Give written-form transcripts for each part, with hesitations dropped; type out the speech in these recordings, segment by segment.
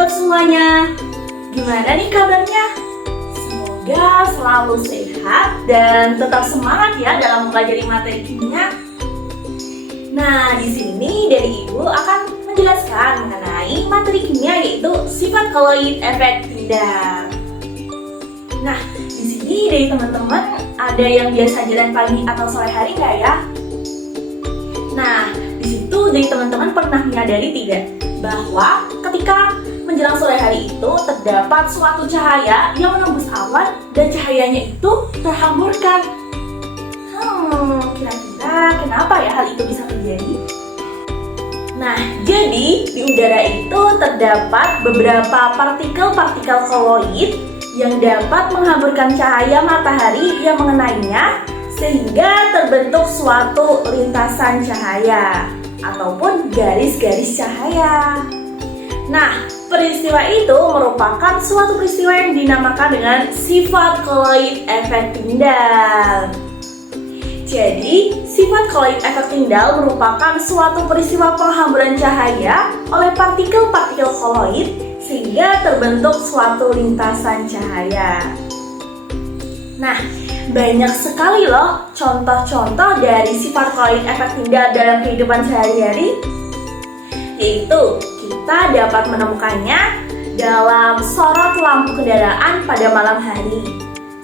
sobat semuanya. Gimana nih kabarnya? Semoga selalu sehat dan tetap semangat ya dalam mempelajari materi kimia. Nah, di sini dari Ibu akan menjelaskan mengenai materi kimia yaitu sifat koloid efek tindak. Nah, di sini dari teman-teman ada yang biasa jalan pagi atau sore hari nggak ya? Nah, di situ dari teman-teman pernah menyadari tidak bahwa ketika menjelang sore hari itu terdapat suatu cahaya yang menembus awan dan cahayanya itu terhamburkan. Kira-kira kenapa ya hal itu bisa terjadi? Nah, jadi di udara itu terdapat beberapa partikel-partikel koloid yang dapat menghamburkan cahaya matahari yang mengenainya sehingga terbentuk suatu lintasan cahaya ataupun garis-garis cahaya. Nah, peristiwa itu merupakan suatu peristiwa yang dinamakan dengan sifat koloid efek tindal. Jadi, sifat koloid efek tindal merupakan suatu peristiwa penghamburan cahaya oleh partikel-partikel koloid sehingga terbentuk suatu lintasan cahaya. Nah, banyak sekali loh contoh-contoh dari sifat koloid efek tindal dalam kehidupan sehari-hari. Yaitu, kita dapat menemukannya dalam sorot lampu kendaraan pada malam hari.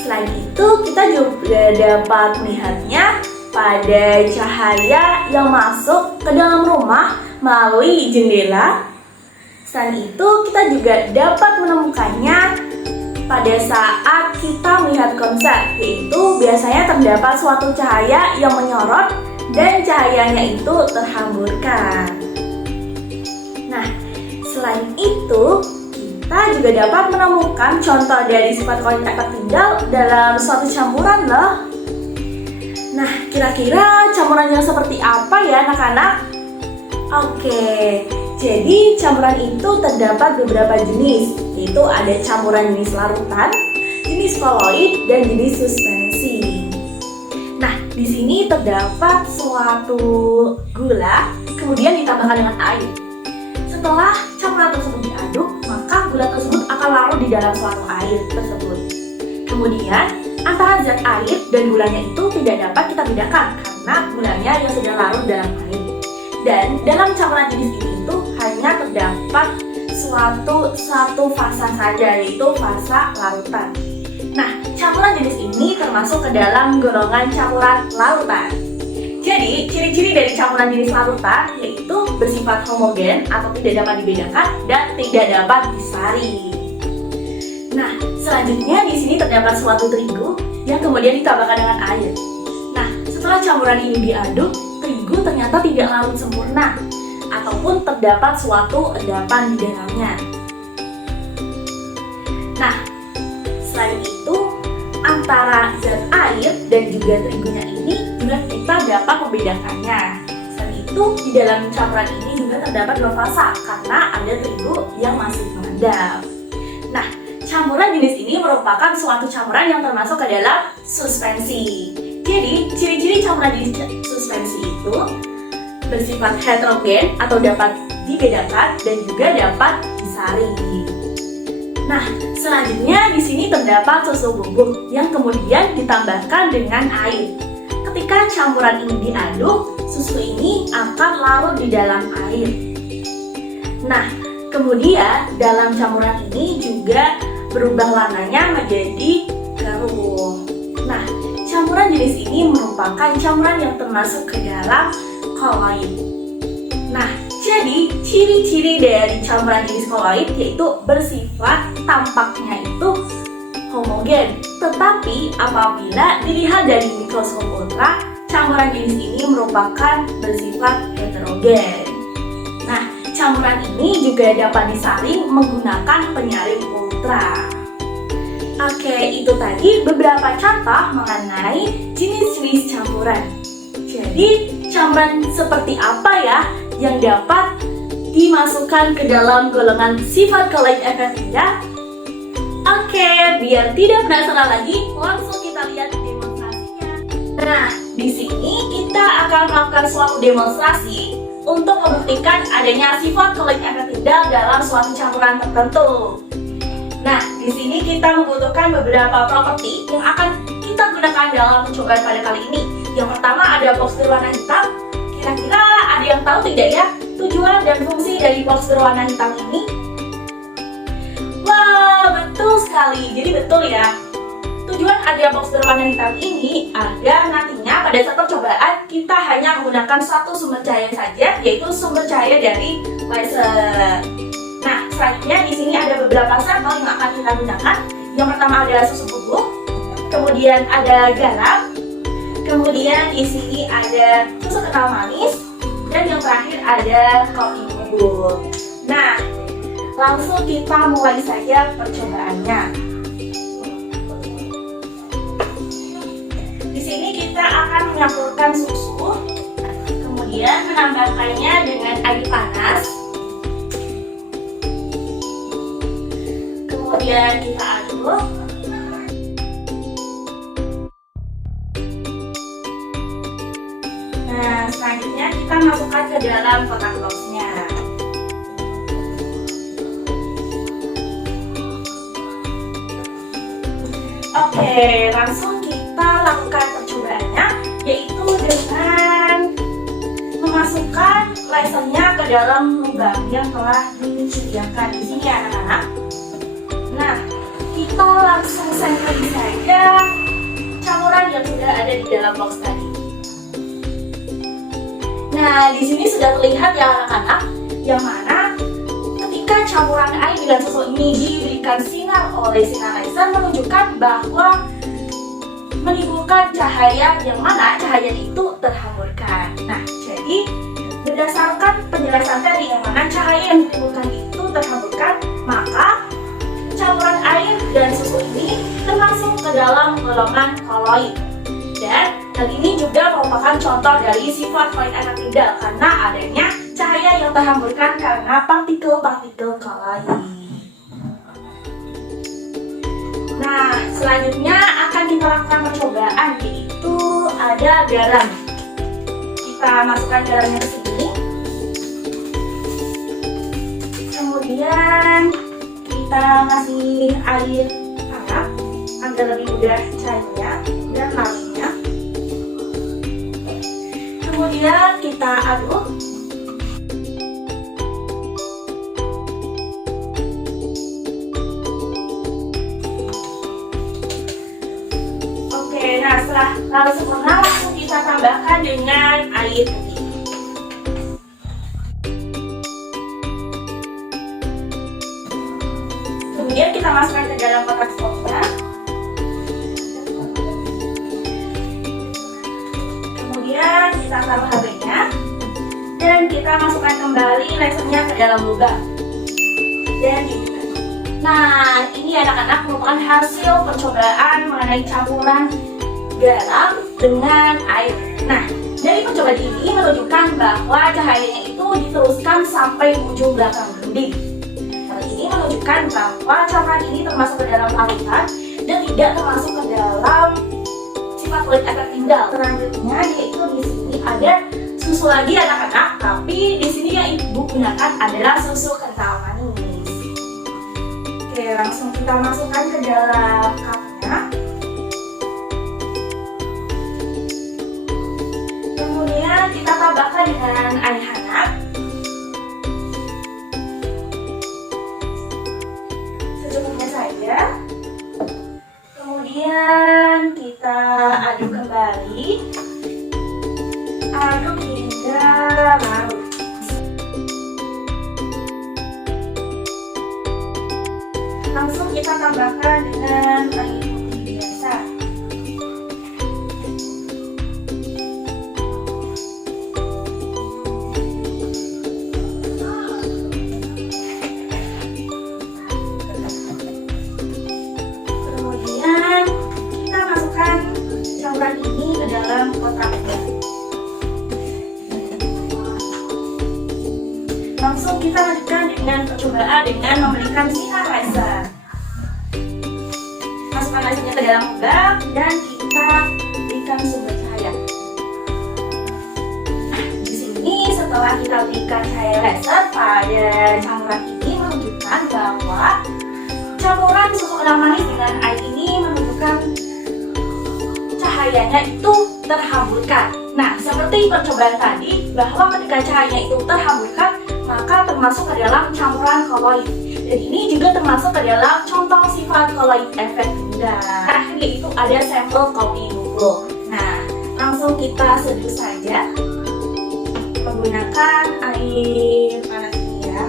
Selain itu, kita juga dapat melihatnya pada cahaya yang masuk ke dalam rumah melalui jendela. Selain itu, kita juga dapat menemukannya pada saat kita melihat konser, yaitu biasanya terdapat suatu cahaya yang menyorot dan cahayanya itu terhamburkan. Nah, selain itu, kita juga dapat menemukan contoh dari sifat koloid efek tindal dalam suatu campuran loh. Nah, kira-kira campuran yang seperti apa ya anak-anak? Oke, jadi campuran itu terdapat beberapa jenis, yaitu ada campuran jenis larutan, jenis koloid, dan jenis suspensi. Nah, di sini terdapat suatu gula, kemudian ditambahkan dengan air. Setelah campuran tersebut diaduk, maka gula tersebut akan larut di dalam suatu air tersebut. Kemudian, antara zat air dan gulanya itu tidak dapat kita bedakan karena gulanya yang sudah larut dalam air. Dan dalam campuran jenis ini itu hanya terdapat satu fasa saja, yaitu fasa larutan. Nah, campuran jenis ini termasuk ke dalam golongan campuran larutan. Jadi, ciri-ciri dari campuran jenis larutan yaitu bersifat homogen atau tidak dapat dibedakan dan tidak dapat disaring. Nah, selanjutnya di sini terdapat suatu terigu yang kemudian ditambahkan dengan air. Nah, setelah campuran ini diaduk, terigu ternyata tidak larut sempurna ataupun terdapat suatu endapan di dalamnya. Nah, selain itu antara zat air dan juga terigunya ini juga kita dapat membedakannya. Selain itu di dalam campuran ini juga terdapat dua fasa karena ada terigu yang masih mengendap. Nah, campuran jenis ini merupakan suatu campuran yang termasuk ke dalam suspensi. Jadi, ciri-ciri campuran jenis suspensi itu bersifat heterogen atau dapat dibedakan dan juga dapat disaring. Nah, selanjutnya di sini terdapat susu bubuk yang kemudian ditambahkan dengan air. Ketika campuran ini diaduk, susu ini akan larut di dalam air. Nah, kemudian dalam campuran ini juga berubah warnanya menjadi keruh. Nah, campuran jenis ini merupakan campuran yang termasuk ke dalam koloid. Nah, jadi ciri-ciri dari campuran jenis koloid yaitu bersifat tampaknya itu homogen. Tetapi apabila dilihat dari mikroskop ultra, campuran jenis ini merupakan bersifat heterogen. Nah, campuran ini juga dapat disaring menggunakan penyaring ultra. Oke, itu tadi beberapa contoh mengenai jenis-jenis campuran. Jadi, campuran seperti apa ya yang dapat dimasukkan ke dalam golongan sifat koloid efek tindal? Oke, biar tidak penasaran lagi, langsung kita lihat demonstrasinya. Nah, di sini kita akan melakukan suatu demonstrasi untuk membuktikan adanya sifat kulit efek tindal dalam suatu campuran tertentu. Nah, di sini kita membutuhkan beberapa properti yang akan kita gunakan dalam percobaan pada kali ini. Yang pertama ada box berwarna hitam. Kira-kira ada yang tahu tidak ya tujuan dan fungsi dari box berwarna hitam ini? Wah, betul sekali. Jadi betul ya. Tujuan ada box berwarna hitam ini agar nantinya pada saat percobaan kita hanya menggunakan satu sumber cahaya saja, yaitu sumber cahaya dari laser. Nah, selanjutnya di sini ada beberapa sampel yang akan kita gunakan. Yang pertama ada susu bubuk, kemudian ada garam, kemudian di sini ada susu kental manis, dan yang terakhir ada kopi bubuk. Nah, langsung kita mulai saja percobaannya. Kita akan mencampurkan susu, kemudian menambahkannya dengan air panas, kemudian kita aduk. Nah, selanjutnya kita masukkan ke dalam kotak boxnya. Oke, langsung kita lakukan percobaannya, yaitu dengan memasukkan lasernya ke dalam lubang yang telah disediakan di sini ya anak-anak. Nah, kita langsung sampling saja campuran yang sudah ada di dalam box tadi. Nah, di sini sudah terlihat ya anak-anak, yang mana ketika campuran air dan susu ini diberikan sinar oleh sinar laser menunjukkan bahwa menimbulkan cahaya yang mana cahaya itu terhamburkan. Nah, jadi berdasarkan penjelasan tadi yang mana cahaya yang ditimbulkan itu terhamburkan, maka campuran air dan susu ini termasuk ke dalam golongan koloid. Dan hal ini juga merupakan contoh dari sifat koloid efek tindal karena adanya cahaya yang terhamburkan karena partikel-partikel koloid. Nah, selanjutnya akan kita lakukan percobaan, yaitu ada garam. Kita masukkan garamnya ke sini. Kemudian kita kasih air hangat agar lebih mudah cairnya dan larutnya. Kemudian kita aduk. Nah, setelah larut sempurna, langsung kita tambahkan dengan air putih. Kemudian kita masukkan ke dalam kotak stopnya. Kemudian kita taruh HP-nya dan kita masukkan kembali lasernya ke dalam lubang. Dan nah, ini anak-anak merupakan hasil percobaan mengenai campuran garam dengan air. Nah, dari percobaan ini menunjukkan bahwa cahayanya itu diteruskan sampai ujung belakang gending. Hal ini menunjukkan bahwa campuran ini termasuk ke dalam larutan dan tidak termasuk ke dalam sifat kulit efek tindal. Selanjutnya yaitu di sini ada susu lagi anak-anak, tapi di sini yang ibu gunakan adalah susu kental manis. Oke, langsung kita masukkan ke dalam cupnya. Kita tambahkan dengan air hangat secukupnya saja. Kemudian kita aduk kembali, aduk hingga larut. Langsung kita tambahkan dengan air putih biasa. Ini ke dalam kotaknya. Langsung kita lanjutkan dengan percobaan dengan memberikan sinar laser. Masukkan lasernya ke dalam lubang dan kita berikan sumber cahaya. Di sini setelah kita berikan cahaya laser pada campuran ini menunjukkan bahwa campuran susu kental manis dengan air ini menunjukkan cahayanya itu terhamburkan. Nah, seperti percobaan tadi, bahwa ketika cahayanya itu terhamburkan, maka termasuk ke dalam campuran koloid. Dan ini juga termasuk ke dalam contoh sifat koloid efek tunggal. Terakhir yaitu ada sampel kopi bubuk. Nah, langsung kita seduh saja menggunakan air panas ini ya.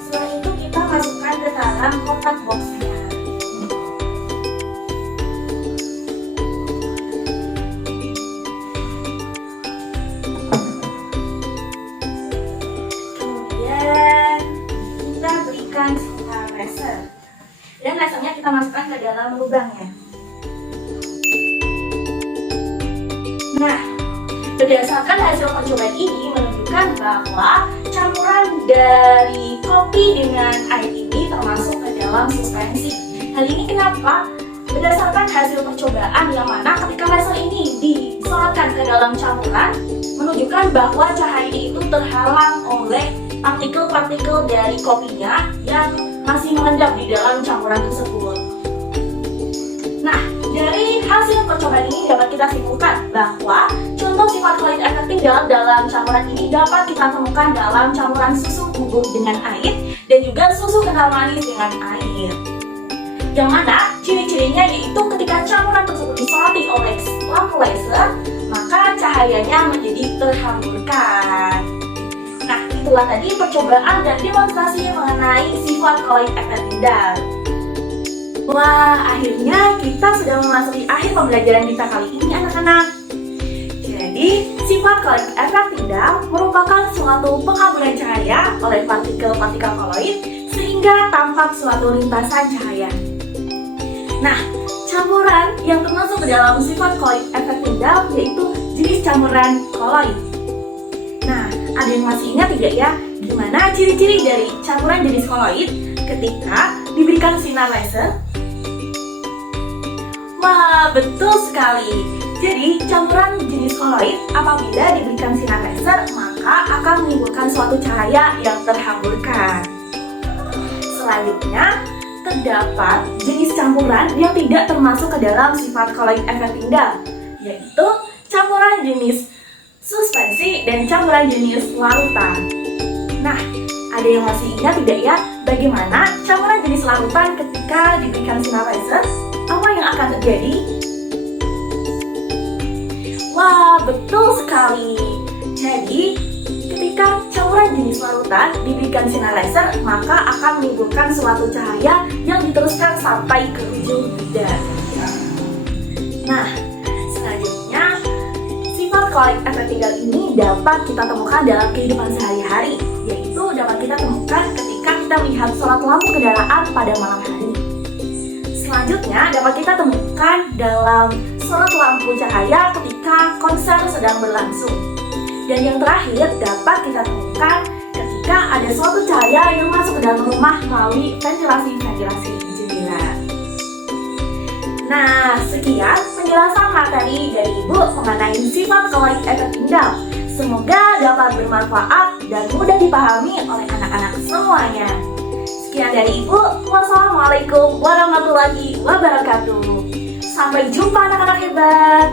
Setelah itu kita masukkan ke dalam kotak boxnya. Kemudian kita berikan sinar laser. Dan lasernya kita masukkan ke dalam lubangnya. Nah, berdasarkan hasil percobaan ini menunjukkan bahwa campuran dari kopi dengan air ini termasuk ke dalam suspensi. Hal ini kenapa? Berdasarkan hasil percobaan yang mana ketika laser ini disorotkan ke dalam campuran menunjukkan bahwa cahayanya itu terhalang oleh partikel-partikel dari kopinya yang masih mengendap di dalam campuran tersebut. Nah, dari hasil percobaan ini dapat kita simpulkan bahwa contoh sifat koloid efektif dalam campuran ini dapat kita temukan dalam campuran susu bubuk dengan air dan juga susu kental manis dengan air. Yang mana ciri-cirinya yaitu ketika campuran tersebut disoroti oleh lampu laser, maka cahayanya menjadi terhamburkan. Nah, itulah tadi percobaan dan demonstrasi mengenai sifat koloid efek tunggal. Wah, akhirnya kita sudah memasuki akhir pembelajaran kita kali ini anak-anak. Jadi, sifat koloid efek tunggal merupakan suatu penghamburan cahaya oleh partikel-partikel koloid sehingga tampak suatu lintasan cahaya. Nah, campuran yang termasuk ke dalam sifat koloid efek tunggal yaitu jenis campuran koloid. Nah, ada yang masih ingat tidak ya? Gimana ciri-ciri dari campuran jenis koloid ketika diberikan sinar laser? Wah, betul sekali. Jadi, campuran jenis koloid apabila diberikan sinar laser maka akan menimbulkan suatu cahaya yang terhamburkan. Selanjutnya, terdapat jenis campuran yang tidak termasuk ke dalam sifat koloid efek tunggal, yaitu campuran jenis suspensi dan campuran jenis larutan. Nah, ada yang masih ingat tidak ya bagaimana campuran jenis larutan ketika diberikan sinar laser? Apa yang akan terjadi? Wah, betul sekali. Jadi, ketika campuran jenis larutan diberikan sinar laser, maka akan menimbulkan suatu cahaya yang diteruskan sampai ke ujung benda. Nah, selanjutnya sifat koloid efek tunggal ini dapat kita temukan dalam kehidupan sehari-hari, yaitu dapat kita temukan ketika kita melihat sorot lampu kendaraan pada malam hari. Selanjutnya dapat kita temukan dalam sorot lampu cahaya ketika konser sedang berlangsung. Dan yang terakhir dapat kita temukan ketika ada suatu cahaya yang masuk ke dalam rumah melalui ventilasi jendela. Nah, sekian penjelasan materi dari Ibu mengenai sifat koloid efek tunggal. Semoga dapat bermanfaat dan mudah dipahami oleh anak-anak semuanya. Sekian dari Ibu. Wassalamualaikum warahmatullahi wabarakatuh. Sampai jumpa anak-anak hebat.